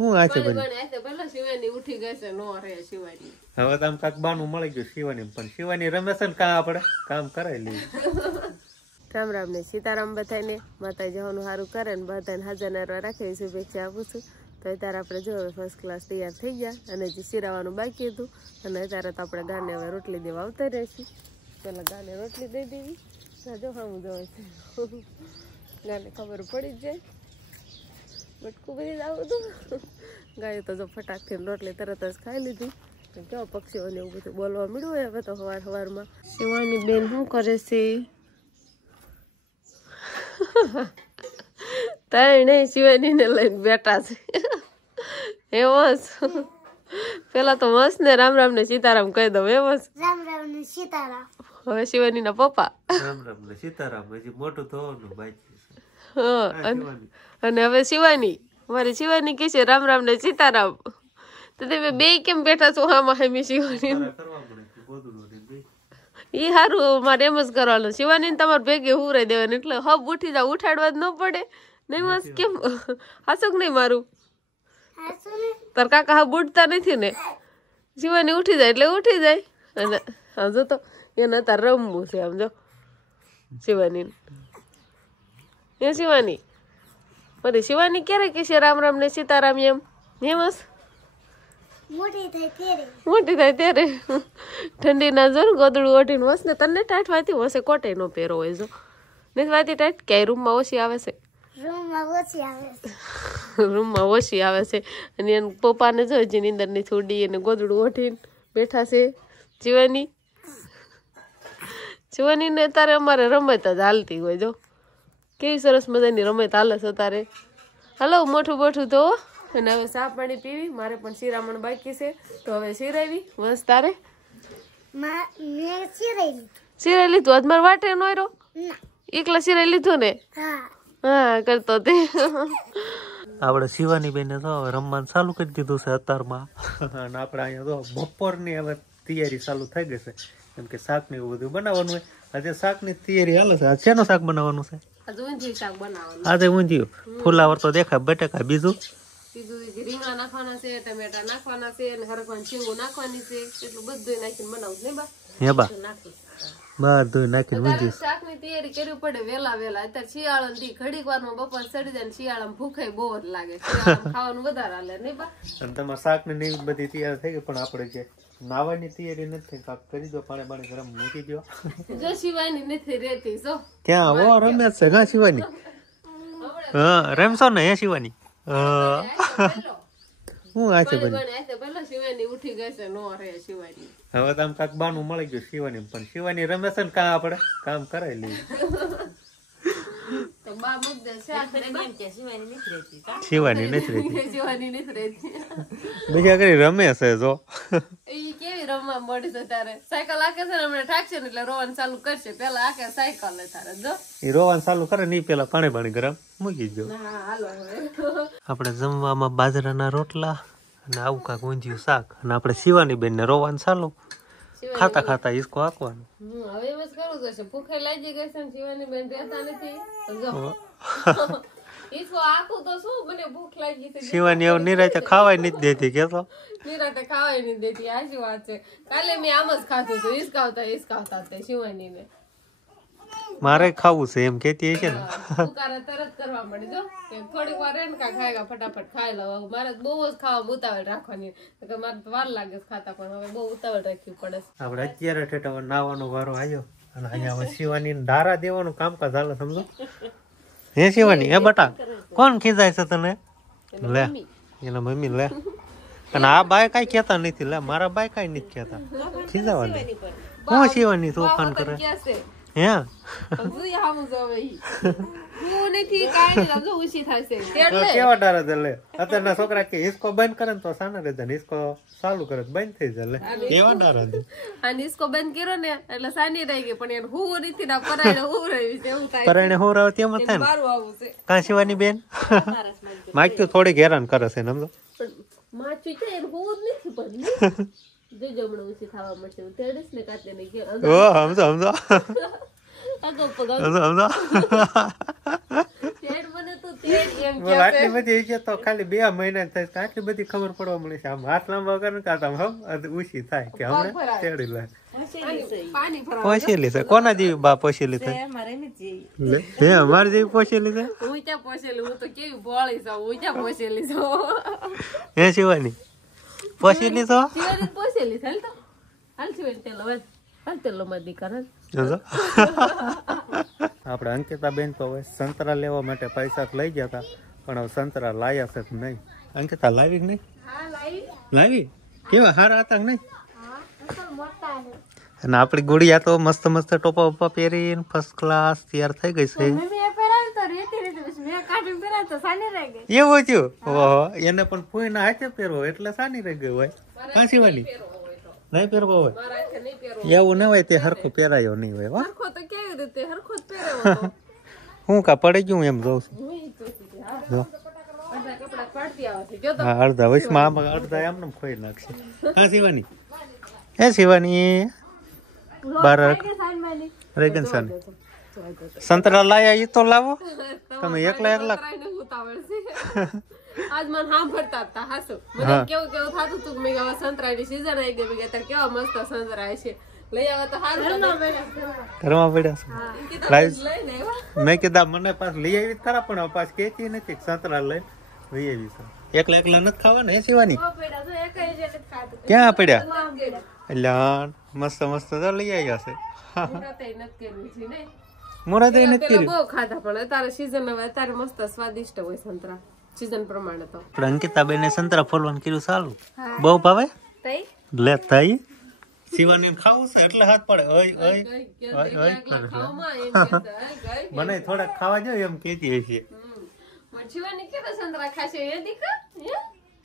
હું આ છે બની આ તો પેલા શિવાની ઉઠી ગઈ છે નો રે શિવાની હવે તો આમ કાક બાનું મળી ગયું શિવાની પણ શિવાની રમે છે ને કાં આપણે કામ કરાવી લઈએ રામ રામ ને સીતારામ બધાને માતાજી હોનું સારું કરે ને બધાને હાજર નારવા રાખે શુભેચ્છા આપું છું તો અત્યારે આપણે જો ફર્સ્ટ ક્લાસ તૈયાર થઈ ગયા અને જે શિરાવાનું બાકી હતું અને અત્યારે તો આપણે ગાને હવે રોટલી દેવા આવતા રહેશું પેલા ગાને રોટલી દઈ દેવી જો હા હું જવાય છે ગાને ખબર પડી જ જાય બટકું બધી જ આવું હતું ગાય તો જો ફટાકથી રોટલી તરત જ ખાઈ લીધી કેવા પક્ષીઓને એવું બધું બોલવા મળ્યું હોય હવે તો સવારમાં શિવાની બેન શું કરે છે તાણે શિવાની ને લઈને બેઠા છે એવો પેલા તો મસ્ત ને રામ રામ ને સીતારામ કહી દઉં એવો રામ રામ ને સીતારામ હવે શિવાની ના પપ્પા રામ રામ ને સીતારામ હજી મોટું થવાનું બાકી હા અને હવે શિવાની મારી શિવાની કે છે રામ રામ ને સીતારામ તો તમે બે કેમ બેઠા છો હામાં હામી શિવાની ઈ સારું મારે એમ જ કરવાનું શિવાની તમારે ભેગે હુરાઈ દેવાનું એટલે હબ ઉઠી જાવ ઉઠાડવા જ ન પડે નહીં મસ્ત કેમ હાસુક નહીં મારું તાર કાકા હબ ઉઠતા નથી ને શિવાની ઉઠી જાય એટલે ઉઠી જાય અને સમજો તો એને તાર રમવું છે સમજો શિવાની એ શિવાની મારી શિવાની ક્યારે કહેશે રામ રામ ને સીતારામ એમ એમ મોટી થાય ત્યારે ઠંડી ના જો ને ગોદડું ઓઢીને વસ ને તને ટાઈટ વાતી હશે કોટે નો પહેરો હોય જો નથી વાતી ટાઈટ ક્યાંય રૂમમાં ઓછી આવે છે રૂમમાં ઓછી આવે છે અને એને પપ્પાને જો જેની અંદર ની થોડી એને ગોદડું ઓઢીને બેઠા છે જીવાની ને તારે અમારે રમત જ હાલતી હોય જો કેવી સરસ મજાની રમત હાલે છે તારે હલો મોઠું બોઠું તો અને હવે ચા પાણી પીવી મારે પણ શિરામણ બાકી છે તો હવે શિરાવી વંશ તારે શિરાઈ લીધું આજ મારે વાટે નો રહ્યો એકલા શિરાઈ લીધું ને હા કરતો તે આપણે શિવાની બેને તો હવે રમવાનું ચાલુ કરી દીધું છે અત્યારમાં અને આપણે અહીંયા તો બપોરની હવે તૈયારી ચાલુ થઈ ગઈ છે કેમ કે શાક ને એવું બધું બનાવવાનું હોય આજે શાક ની તૈયારી હાલે છે આજે શેનું શાક બનાવવાનું છે આજે ઊંધિયું ફુલાવર તો દેખાય બટેકા બીજું રીંગણા નાખવાના છે ટમેટા નાખવાના છે અને હરકવાની શીંગો નાખવાની છે એટલું બધું નાખીને બનાવું ને બા હે બા બધું નાખીને ઊંધિયું શાક ની તૈયારી કરવી પડે વેલા અત્યારે શિયાળા ની ઘડીક વારમાં બપોર ચડી જાય ને શિયાળામાં ભૂખાય બહુ જ લાગે ખાવાનું વધારે હાલે નહીં બા અને તમારે શાક ને એવી બધી તૈયાર થઈ ગઈ પણ આપણે જે નાવાની તૈયારી નથી કાક કરી દો પાણી ગરમ મૂકી દો જો શિવાની નથી રહેતી જો ક્યાં ઓ રમે છે ગા શિવાની હા રમશો ને હે શિવાની હું આ છે પેલા શિવાની ઉઠી ગઈ છે નો રે શિવાની હવે તો આમ કાક બાનું મળી ગયું શિવાની પણ શિવાની રમે છે ને કાં આપણે કામ કરાવી લઈએ શિવાની નથી રહેતી બીજા કઈ રમે છે જો કેવી રમવા મળી છે તારે સાયકલ આકે છે ને હમણાં ઠાકશે ને એટલે રોવાનું ચાલુ કરશે પેલા આકે સાયકલ તારે જો એ રોવાનું ચાલુ કરે ને પેલા પાણી ગરમ મૂકી દો આપણે જમવામાં બાજરાના રોટલા અને આવું કાંક ઊંધિયું શાક અને આપણે શિવાની બેન ને રોવાનું ચાલુ ખાતા ખાતા ઈસકો આંકવાનું હવે એમ જ કરવું પડશે ભૂખે લાગી ગઈ છે ને શિવાની બેન રહેતા નથી ઈસકો આખું તો શું મને ભૂખ લાગી છે શિવાની એવું નિરાતે ખાવાય નથી દેતી કેતો નિરાતે ખાવાય નથી દેતી આજી વાત છે કાલે મેં આમ જ ખાધું હતું ઈસકાવતા તે શિવાની ને મારે ખાવું છે એમ કેતી છે ને ઉકારા તરત કરવા મળે જો કે થોડીક વાર રેન કા ખાયગા ફટાફટ ખાઈ લઉં મારે બહુ જ ખાવા ઉતાવળ રાખવાની કે મારે વાર લાગે ખાતા પણ હવે બહુ ઉતાવળ રાખવી પડે આપણે અત્યારે ઠેઠા નાવાનો વારો આવ્યો અને અહીંયા શિવાની ધારા દેવાનું કામકાજ હાલે સમજો હે શિવાની હે બટા કોણ ખીજાય છે તને લે એના મમ્મી લે અને આ બાય કઈ કેતા નથી લે મારા બાય કઈ નથી કેતા ખીજાવા કોણ શિવાની તોફાન કરે હે કેવા ડારે છે લે અત્યારના છોકરા કે હિસકો બંધ કરે ને તો સાના રહે ને હિસકો ચાલુ કરે બંધ થઈ જાય કેવા ડારે છે અને હિસકો બંધ કર્યો ને એટલે સાની રહી ગઈ પણ એને હું નથી ના પરાણે હું રહી છે એવું થાય પરાણે હું રહે તેમ થાય ને મારું આવું છે કાં શિવાની બેન માખ્યું થોડીક હેરાન કરે છે સમજો માચું છે એને હું નથી પડ્યું જો જમણું ઉછી થવા મળશે તેડીસ ને કાતે ને કે ઓ સમજો આગો પગો સમજો તેડ મને તો બોલ આટલી બધી છે તો ખાલી 2 મહિના થાય કે આટલી બધી ખબર પડવા મળી છે. આમ હાથ લાંબા કરે કે આમ ઊંચી થાય કે હમણાં તેડી લે પોસેલી છે. કોના જેવી બા પોસેલી થાય? હે અમારી જેવી પોસેલી છે. હું ક્યાં પોસેલી, હું તો કેવી બોળી છું, હું ક્યાં પોસેલી છું. હે શિવાની પોસેલી છો? શિવાની પોસેલી છે. હાલ તો હાલ શિવાની તેલો હાલ તેલો માં દીકરા. આપણે અંકિતાબેન તો હવે સંતરા લેવા માટે પૈસા લઈ ગયા હતા, પણ હવે સંતરા લાયા છે કે નહીં? અંકિતા લાવી કે નહીં? લાવી? કેવા સારા હતા કે નહીં? અને આપણી ગુડિયા તો મસ્ત મસ્ત ટોપા વોપા પહેરીને ફર્સ્ટ ક્લાસ તૈયાર થઈ ગઈ છે. એવું થયું? ઓહો, એને પણ ફૂઈના હાથે પહેરવો એટલે સાની રહી ગઈ હોય. કાં શિવાની નહીં પહેરવો હોય? એવું ન હોય તે હરખું પહેરાયો નહીં હોય. હરખો તો કેવી રીતે હરખો જ પહેર્યો હતો. હું કા પડી ગયું એમ જોઉં છું. જો હા, અડધા વયસમાં આમ અડધા એમને ખોઈ નાખશે. હા શિવાની, હે શિવાની બાર રેગન સાની સંતરા લાયા ઈ તો લાવો. તમે એકલા આજ મને સાંભળતા હતા હાસુ. મને કેવું થતું હતું કે મેં હવે સંતરાની સીઝન આવી ગઈ, મેં ત્યારે કેવા મસ્ત સંતરા છે, લઈ આવે તો સારું. ઘરમાં પડ્યા છે. મેં કીધા મને પાસ લઈ આવી ખરા, પણ પાસ કેતી નથી સંતરા લઈ લઈ આવી છે. એકલા નથી ખાવા ને? શિવાની ક્યાં પડ્યા? એટલે મસ્ત મસ્ત તો લઈ આવ્યા છે. મોરા તો નથી કર્યું. બહુ ખાધા, પણ અત્યારે સીઝન હવે અત્યારે મસ્ત સ્વાદિષ્ટ હોય સંતરા સીઝન પ્રમાણે. તો પણ અંકિતાબેન સંતરા ફોલવાનું કર્યું સારું, બહુ ભાવે લે થઈ. શિવાની ખાવું છે એટલે હાથ પડે. મને થોડાક ખાવા જોઈએ એમ કેતી છે.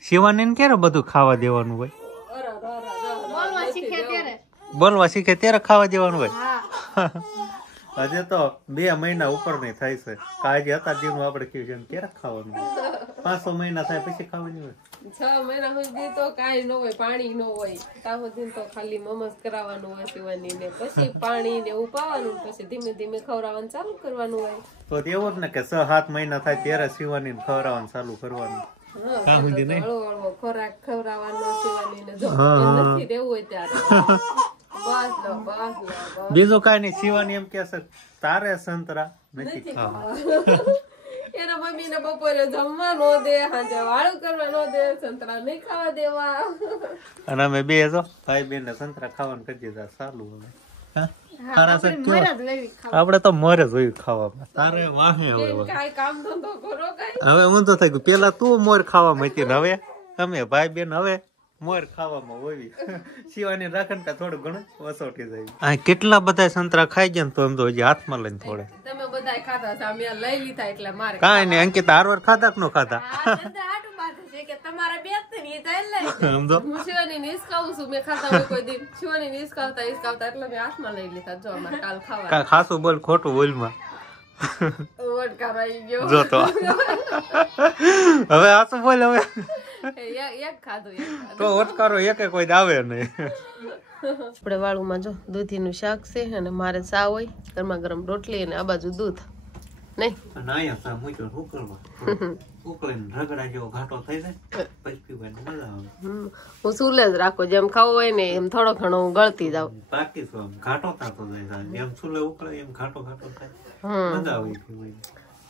શિવાની ક્યારે બધું ખાવા દેવાનું હોય? બોલવા શીખે ત્યારે ખાવા દેવાનું હોય. હજે તો 2 મહિના ઉપર નહીં થાય છે. કાજે હતા દિન આપણે કેવું છે ક્યારે ખાવાનું? 500 મહિના થાય પછી ખાવાની હોય. 6 મહિના સુધી તો કાંઈ ન હોય, પાણી ન હોય. ત્યાં સુધી તો ખાલી મમસ કરાવવાનું હોય શિવાની ને, પછી પાણી ને એવું પાવાનું, પછી ધીમે ધીમે ખવડાવવાનું ચાલુ કરવાનું હોય. તો એવું જ ને કે 6-7 મહિના થાય ત્યારે શિવાની ને ખવડાવવાનું ચાલુ કરવાનું. હળવો ખોરાક ખવડાવવાનો શિવાની ને, જો નથી રહેવું હોય ત્યારે. બીજું કઈ નઈ. શિવાની એમ કે છે તારે સંતરા નથી ખાવા. એના મમ્મી ને બપોરે જમવા નો દે, સાંજે વાળું કરવા નો દે, સંતરા નહીં ખાવા દેવા. અને અમે બે જો ભાઈ બેન ને સંતરા ખાવાનું કરી દીધા. સારું આપડે તો મરે જોયું ખાવામાં. તારે વાહે હવે હું તો થઈ પેલા તું મોર ખાવા માંગતી ને હવે અમે ભાઈ બેન હવે મોર ખાવામાં હોય. શિવાની રાખે ને થોડું ઘણું વસોટી જાય. કેટલા બધા સંતરા ખાઈ ગયા તો એમ તો હજી હાથમાં લઈને થોડે. તમે બધા ખાધા હતા, અમે લઈ લીધા એટલે મારે કાંઈ નહીં. અંકિત હારવાર ખાધા કે નો ખાધા? તમારા બે સમજો હું શિવાની ને ઈસકાવું છું. મેં ખાતા હોય કોઈ દિન શિવાની ને ઈસકાવતા એટલે મેં હાથમાં લઈ લીધા. જો અમારે કાલ ખાવા ખાસું બોલ ખોટું બોલમાં જો તો હવે આ શું બોલ. હવે એક ખાધું તો ઓટકારો એક કોઈ આવે નહીં. આપણે વાળુમાં જો દૂધી નું શાક છે અને મારે ચા હોય, ગરમા ગરમ રોટલી અને આ બાજુ દૂધ નહીં. હું સુલે જ રાખું, જેમ ખાવું હોય ને એમ થોડો ઘણો હું ગળતી જાઉં.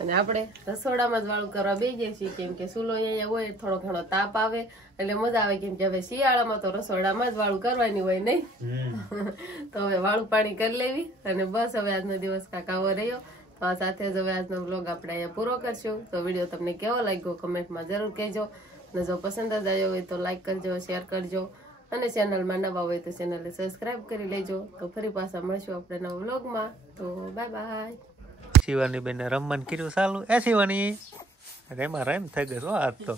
અને આપણે રસોડામાં જ વાળું કરવા બેસીએ છીએ, કેમ કે સુલો અહીંયા હોય થોડો ઘણો તાપ આવે એટલે મજા આવે. કેમ કે હવે શિયાળામાં તો રસોડામાં જ વાળું કરવાની હોય નહીં. તો હવે વાળું પાણી કરી લેવી અને બસ હવે આજનો દિવસ કાંક આવો રહ્યો. તો આ સાથે જ હવે આજનો વ્લોગ આપણે અહીંયા પૂરો કરશું. તો વિડીયો તમને કેવો લાગ્યો કમેન્ટમાં જરૂર કહેજો, અને જો પસંદ જ આવ્યો હોય તો લાઈક કરજો, શેર કરજો, અને ચેનલમાં નવા હોય તો ચેનલને સબસ્ક્રાઈબ કરી લેજો. તો ફરી પાછા મળશું આપણે નવા વ્લોગમાં. તો બાય બાય. શિવાની બેન રમવાનું કર્યું ચાલુ. એ શિવાની રેમ થઈ ગયું આજ તો.